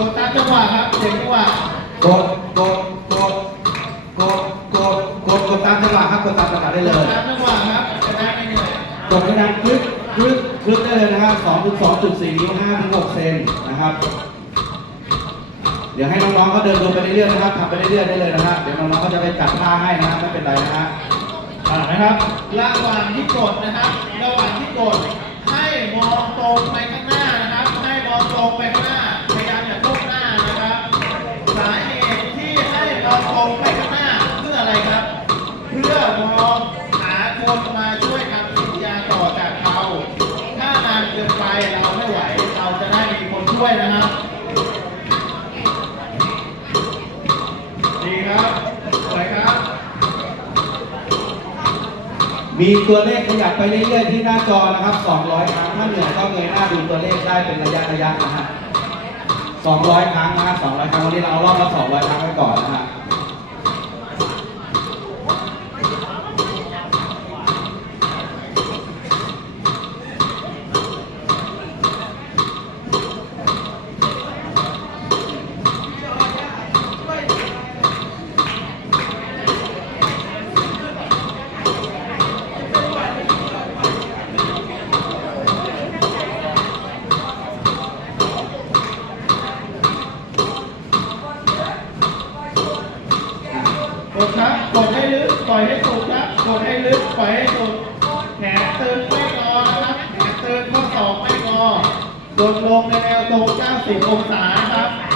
กดตามจังหวะครับเสียงจังหวะกดกดกดกดกดกดกดตามจังหวะครับกดตามจังหวะได้เลยตามจังหวะครับจะได้ไม่เหนื่อยกดกระดานคลึกคลึกคลึกได้เลยนะครับ2ถึง2.4นิ้ว5ถึง6เซนนะครับ เดี๋ยวให้น้องๆเขาเดินดูไปเรื่อยๆนะครับทำไปเรื่อยๆได้เลยนะฮะเดี๋ยวน้องๆเขาจะไปจัดท่าให้นะฮะไม่เป็นไรนะฮะอ่านะครับ ระหว่างที่กดนะครับ ระหว่างที่กดให้มองตรงไป งไปข้างหน้าเพื่ออะไรครับ เพื่อมองหาคนมาช่วยทำสัญญาต่อจากเรา ถ้านานเกินไปเราไม่ไหว เราจะได้มีคนช่วยนะครับ ดีครับ สวยครับ มีตัวเลขขยับไปเรื่อยๆที่หน้าจอนะครับ 200 ครั้ง ถ้าเหนื่อยก็เงยหน้าดูตัวเลขได้เป็นระยะระยะนะฮะ200 ครั้งนะฮะ200 ครั้งวันนี้เราเอารอบละ200 ครั้งไว้ก่อนนะฮะ ดครับกดให้ลึกปล่อยให้สุดครับกดให้ลึกปล่อยให้สุดแขนตึงไม่งอนะครับแขนตึงข้อศอกไม่งอกดลงในแนวตรง 90 องศาครับ